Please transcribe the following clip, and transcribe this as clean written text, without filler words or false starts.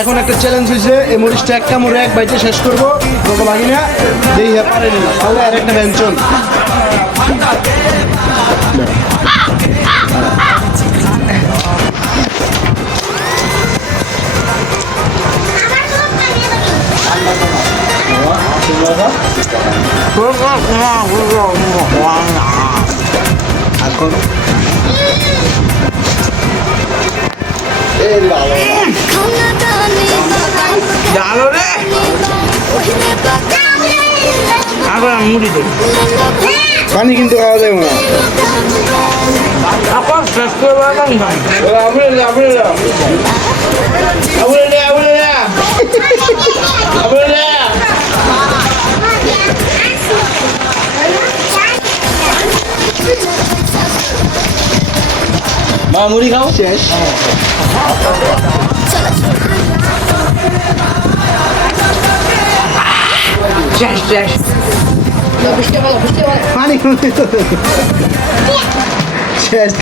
এখন একটা চ্যালেঞ্জ হয়েছে, এই মরিচটা এক কামড়ে এক বাইটে শেষ করবো, তোকে ভাগি না দেখি পারেনি না, তাহলে আর একটা ব্যঞ্জন। ভালো রে আবার মুড়ি দেব পানি কিন্তু খাওয়া যাবে না। আবার শেষ করে বাগান ভাই মা মুড়ি খাও শেষ। শেষ শেষ পানি শেষ